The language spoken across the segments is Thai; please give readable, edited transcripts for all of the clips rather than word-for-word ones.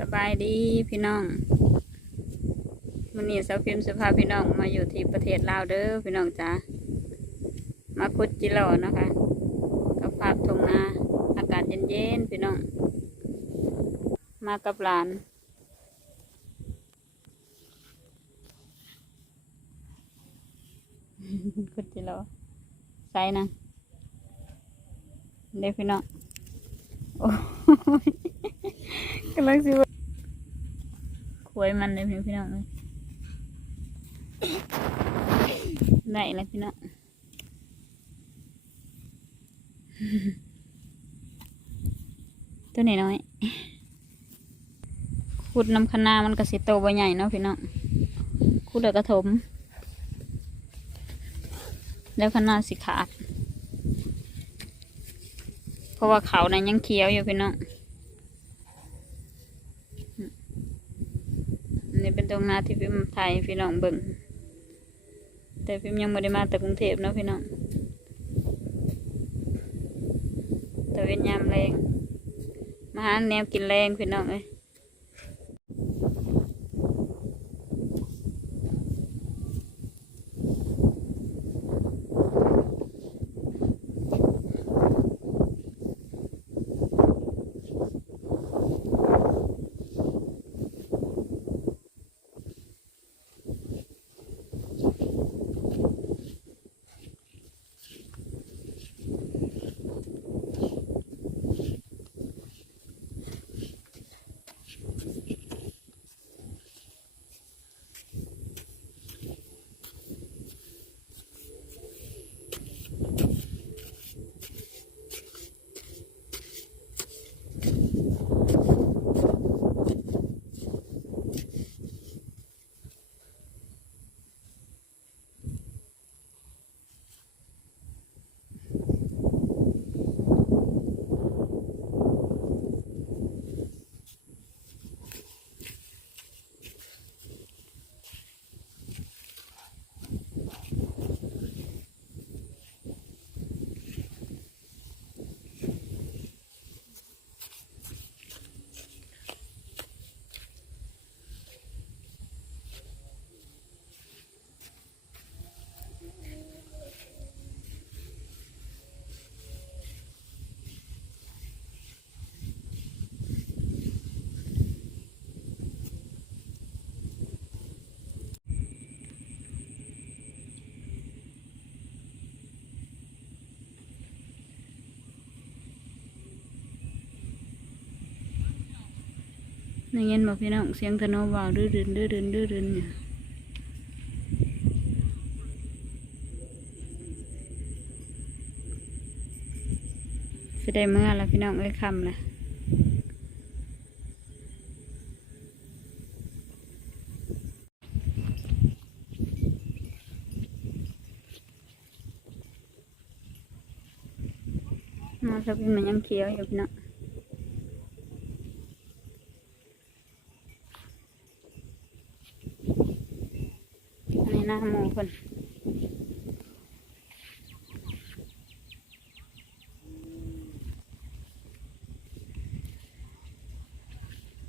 สบายดีพี่น้องวันนี้สาวพิมพ์สภาพพี่น้องมาอยู่ที่ประเทศลาวเด้อพี่น้องจ้ามาคุดจิโร่นะคะกับภาพทุ่งนาอากาศเย็นๆพี่น้องมากับหลานคุดจิโร่ใส่นะเด็กพี่น้องโอ้ยกำลังสิว่าขวยมันเลยพี่น้องเลยได้แล้วพี่น้องตัวนี้น้อยขุดน้ำคะนามันกระสิโตใบใหญ่เนาะพี่น้องขุดแล้วกระถมแล้วคะนาสิขาดเพราะว่าเขาเนี่ยยังเคี้ยวอยู่พี่น้องนี่เป็นตรงนาที่พิมพ์ไทยพี่น้องเบิ่งแต่พิมพ์ยังไม่ได้มาแต่กรุงเทพเนาะพี่น้องแต่เวียนยามแรงมาหาแนวกินแรงพี่น้องเอ้ยในเงินบอกพี่น้องเสียงธนูว่าวดื้อดื้อดื้อดื้อดื้อดื้อเนี่ยจะได้เมื่อแล้วพี่น้องเอ้ยคำละมาสักพักมันยังเคี้ยวอยู่พี่น้องอันนี้หน้าหมูคน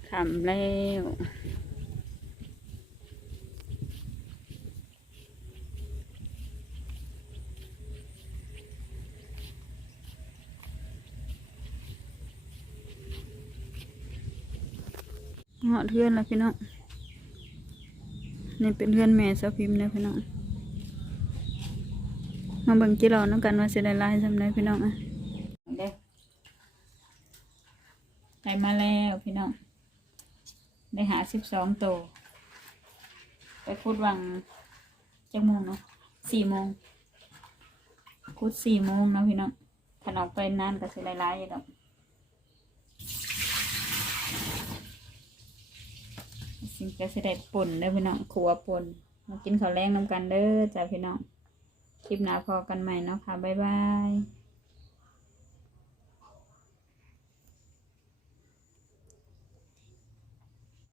ขำแล้วเหาะเทือนแล้วพี่น้องนี่เป็นเทือนแม่สาวพิมพ์นะพี่น้องมาเบิ่งจิเราน้องกันว่าสิได้ลายสำได้พี่น้องอ่ะเด้ได้มาแล้วพี่น้องได้หา12 ตัวไปคุดวังจังโมงเนาะ4 โมงคุด4 โมงเนาะพี่น้องถ้าออกไปนานก็สิได้ลายอยู่ดอกสิ่งก็สิได้ป่นเด้อพี่น้องขัวป่นมากินข้าวแรงน้ำกันเด้อจ้าพี่น้องคลิปหน้าพอกันใหม่เนาะค่ะบ๊ายบาย